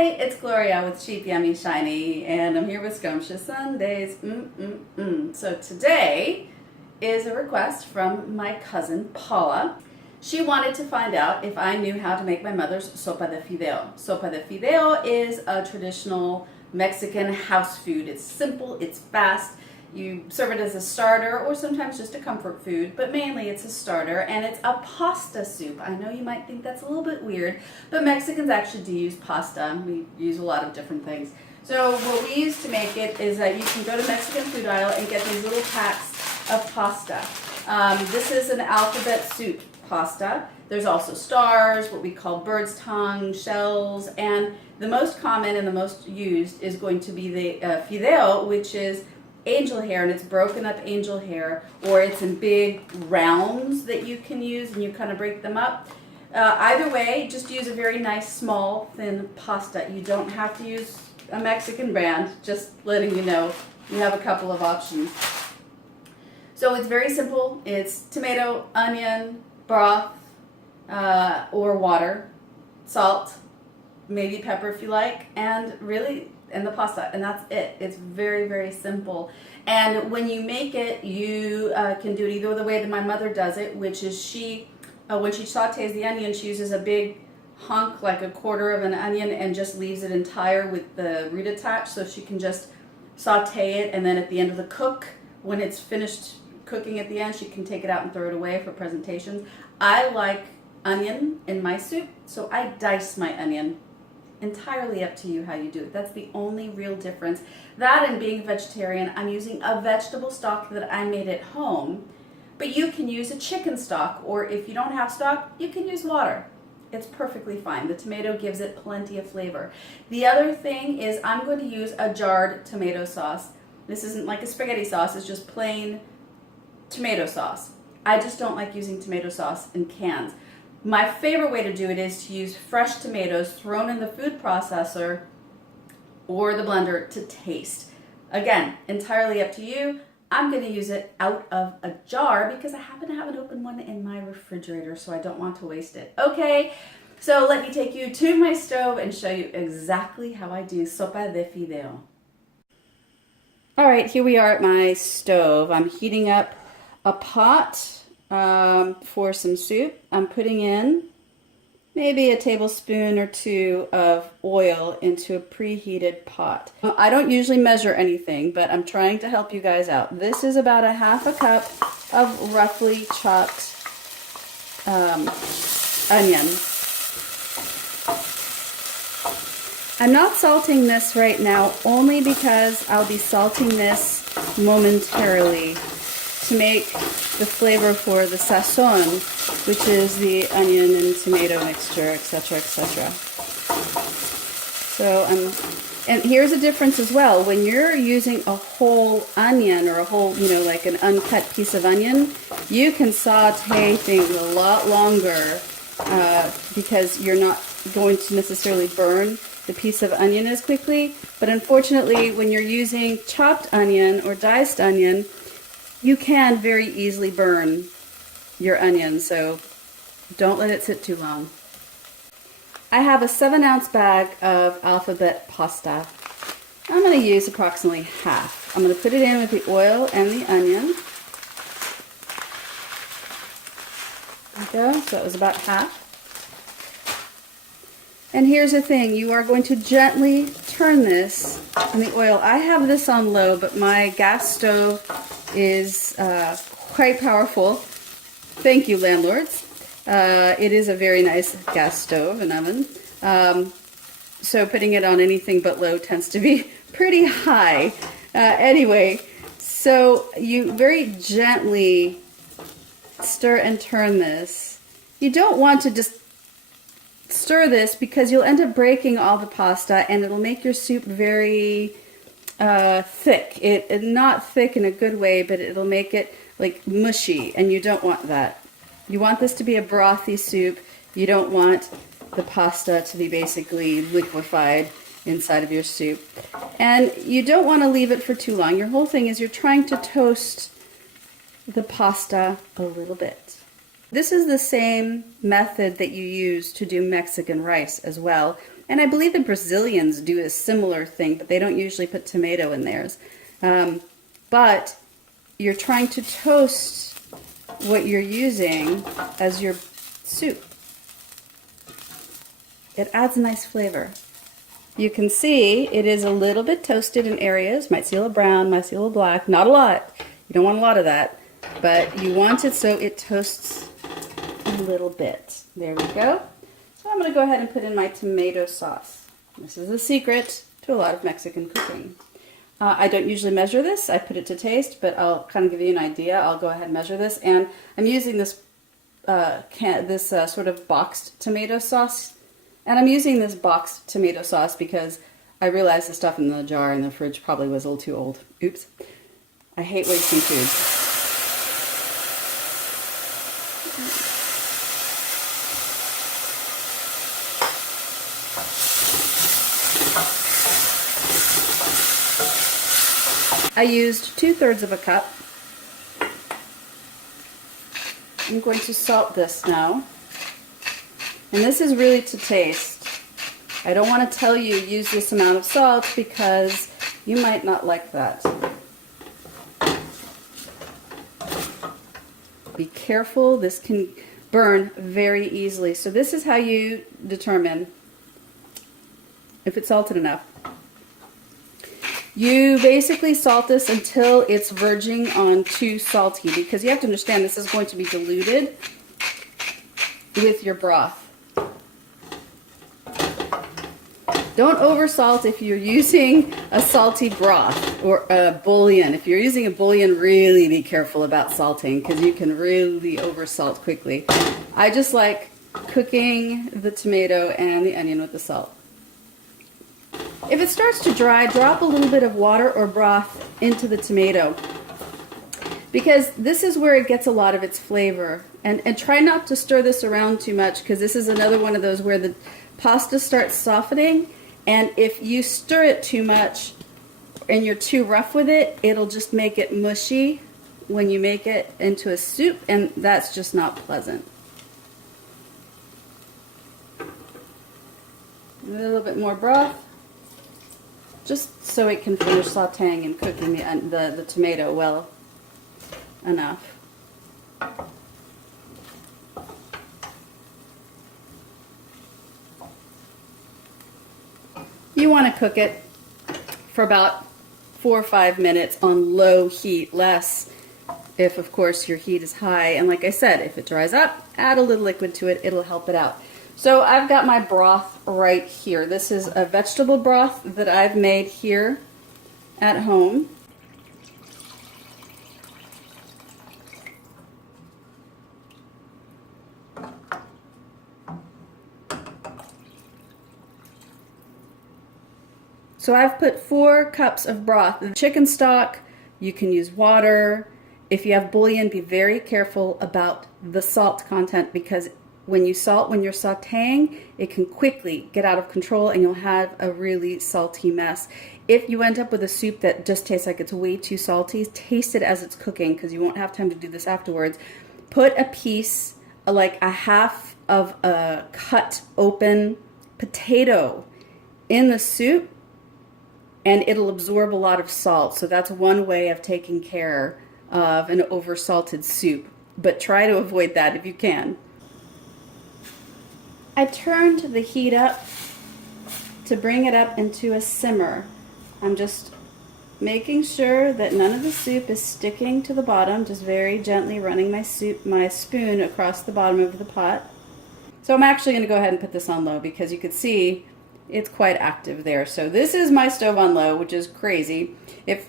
Hi, it's Gloria with Cheap Yummy Shiny, and I'm here with Scrumptious Sundays. So today is a request from my cousin Paula. She wanted to find out if I knew how to make my mother's Sopa de Fideo. Sopa de Fideo is a traditional Mexican house food. It's simple, it's fast. You serve it as a starter or sometimes just a comfort food, but mainly it's a starter, and it's a pasta soup. I know you might think that's a little bit weird, but Mexicans actually do use pasta. We use a lot of different things. So what we use to make it is that you can go to Mexican food aisle and get these little packs of pasta. This is an alphabet soup pasta. There's also stars, what we call bird's tongue, shells, and the most common and the most used is going to be the fideo, which is angel hair, and it's broken up angel hair, or it's in big rounds that you can use and you kind of break them up. Either way, just use a very nice small thin pasta. You don't have to use a Mexican brand, just letting you know you have a couple of options. So it's very simple. It's tomato, onion, broth, or water, salt, maybe pepper if you like, and the pasta, and that's it. It's very, very simple. And when you make it, you can do it either the way that my mother does it, which is when she sautés the onion, she uses a big hunk, like a quarter of an onion, and just leaves it entire with the root attached, so she can just saute it, and then at the end of the cook, when it's finished cooking at the end, she can take it out and throw it away for presentations. I like onion in my soup, so I dice my onion. Entirely up to you how you do it. That's the only real difference. That and being a vegetarian, I'm using a vegetable stock that I made at home, but you can use a chicken stock, or if you don't have stock, you can use water. It's perfectly fine. The tomato gives it plenty of flavor. The other thing is I'm going to use a jarred tomato sauce. This isn't like a spaghetti sauce, it's just plain tomato sauce. I just don't like using tomato sauce in cans. My favorite way to do it is to use fresh tomatoes thrown in the food processor or the blender to taste. Again, entirely up to you. I'm going to use it out of a jar because I happen to have an open one in my refrigerator, so I don't want to waste it. Okay, so let me take you to my stove and show you exactly how I do Sopa de Fideo. All right, here we are at my stove. I'm heating up a pot for some soup. I'm putting in maybe a tablespoon or two of oil into a preheated pot. I don't usually measure anything, but I'm trying to help you guys out. This is about a half a cup of roughly chopped onion. I'm not salting this right now only because I'll be salting this momentarily to make the flavor for the sazon, which is the onion and tomato mixture, etc., etc. So and here's a difference as well. When you're using a whole onion or a whole, like an uncut piece of onion, you can saute things a lot longer because you're not going to necessarily burn the piece of onion as quickly. But unfortunately, when you're using chopped onion or diced onion, you can very easily burn your onion, so don't let it sit too long. I have a 7-ounce bag of alphabet pasta. I'm going to use approximately half. I'm going to put it in with the oil and the onion. There we go, so that was about half. And here's the thing, you are going to gently turn this in the oil. I have this on low, but my gas stove is quite powerful. Thank you, landlords. It is a very nice gas stove and oven. So putting it on anything but low tends to be pretty high. Anyway, so you very gently stir and turn this. You don't want to just stir this because you'll end up breaking all the pasta and it'll make your soup very thick. Not thick in a good way, but it'll make it like mushy, and you don't want that. You want this to be a brothy soup. You don't want the pasta to be basically liquefied inside of your soup. And you don't want to leave it for too long. Your whole thing is you're trying to toast the pasta a little bit. This is the same method that you use to do Mexican rice as well. And I believe the Brazilians do a similar thing, but they don't usually put tomato in theirs. But you're trying to toast what you're using as your soup. It adds a nice flavor. You can see it is a little bit toasted in areas. Might see a little brown, might see a little black. Not a lot. You don't want a lot of that. But you want it so it toasts a little bit. There we go. So I'm going to go ahead and put in my tomato sauce. This is the secret to a lot of Mexican cooking. I don't usually measure this. I put it to taste, but I'll kind of give you an idea. I'll go ahead and measure this. And I'm using this sort of boxed tomato sauce. And I'm using this boxed tomato sauce because I realized the stuff in the jar in the fridge probably was a little too old. Oops. I hate wasting food. I used 2/3 of a cup. I'm going to salt this now. And this is really to taste. I don't want to tell you use this amount of salt because you might not like that. Be careful, this can burn very easily. So this is how you determine if it's salted enough. You basically salt this until it's verging on too salty, because you have to understand this is going to be diluted with your broth. Don't oversalt if you're using a salty broth or a bouillon. If you're using a bouillon, really be careful about salting because you can really oversalt quickly. I just like cooking the tomato and the onion with the salt. If it starts to dry, drop a little bit of water or broth into the tomato because this is where it gets a lot of its flavor. And try not to stir this around too much because this is another one of those where the pasta starts softening. And if you stir it too much and you're too rough with it, it'll just make it mushy when you make it into a soup, and that's just not pleasant. A little bit more broth, just so it can finish sauteing and cooking the tomato well enough. You want to cook it for about 4 or 5 minutes on low heat, less if of course your heat is high. And like I said, if it dries up, add a little liquid to it, it'll help it out. So I've got my broth right here. This is a vegetable broth that I've made here at home. So I've put 4 cups of broth. Chicken stock, you can use water. If you have bouillon, be very careful about the salt content because when you salt, when you're sauteing, it can quickly get out of control and you'll have a really salty mess. If you end up with a soup that just tastes like it's way too salty, taste it as it's cooking because you won't have time to do this afterwards. Put a piece, like a half of a cut open potato in the soup and it'll absorb a lot of salt. So that's one way of taking care of an oversalted soup. But try to avoid that if you can. I turned the heat up to bring it up into a simmer. I'm just making sure that none of the soup is sticking to the bottom, just very gently running my spoon across the bottom of the pot. So I'm actually going to go ahead and put this on low because you can see it's quite active there. So this is my stove on low, which is crazy. If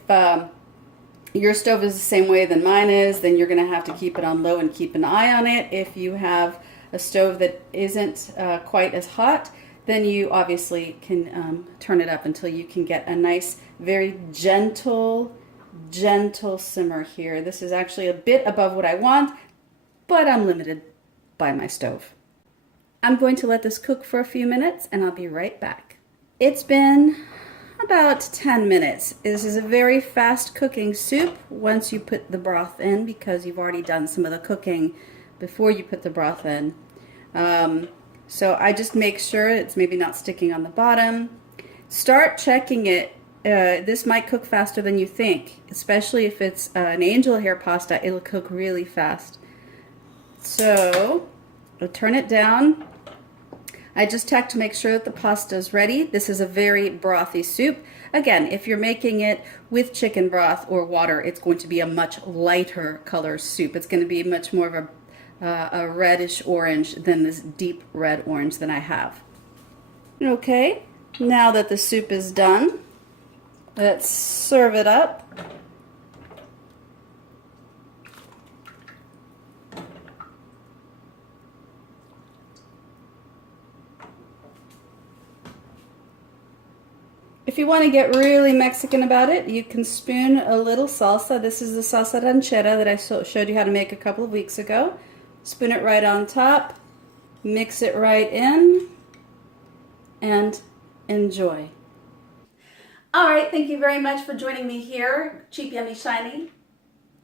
your stove is the same way than mine is, then you're going to have to keep it on low and keep an eye on it. If you have a stove that isn't quite as hot, then you obviously can turn it up until you can get a nice, very gentle simmer here. This is actually a bit above what I want, but I'm limited by my stove. I'm going to let this cook for a few minutes and I'll be right back. It's been about 10 minutes. This is a very fast cooking soup once you put the broth in because you've already done some of the cooking before you put the broth in. So I just make sure it's maybe not sticking on the bottom. Start checking it. This might cook faster than you think, especially if it's an angel hair pasta. It'll cook really fast. So I'll turn it down. I just check to make sure that the pasta is ready. This is a very brothy soup. Again, if you're making it with chicken broth or water, it's going to be a much lighter color soup. It's going to be much more of a reddish orange than this deep red orange that I have. Okay, now that the soup is done, let's serve it up. If you want to get really Mexican about it, you can spoon a little salsa. This is the salsa ranchera that I showed you how to make a couple of weeks ago. Spoon it right on top, mix it right in, and enjoy. All right, thank you very much for joining me here, Cheap, Yummy, Shiny,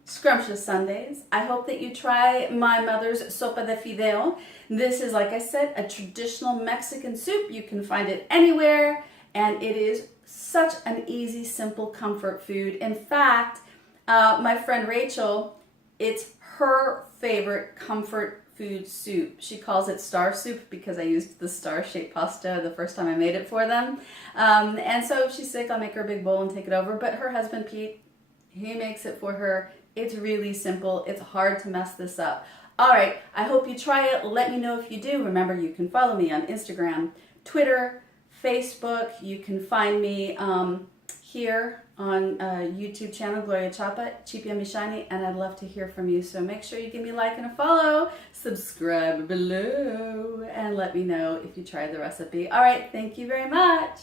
Scrumptious Sundays. I hope that you try my mother's Sopa de Fideo. This is, like I said, a traditional Mexican soup. You can find it anywhere, and it is such an easy, simple comfort food. In fact, my friend Rachel, it's her favorite comfort food soup. She calls it star soup because I used the star-shaped pasta the first time I made it for them. And so if she's sick, I'll make her a big bowl and take it over. But her husband, Pete, he makes it for her. It's really simple. It's hard to mess this up. All right, I hope you try it. Let me know if you do. Remember, you can follow me on Instagram, Twitter, Facebook. You can find me here on YouTube channel, Gloria Chapa, Cheap, Yummy, Shiny, and I'd love to hear from you. So make sure you give me a like and a follow, subscribe below, and let me know if you tried the recipe. All right, thank you very much.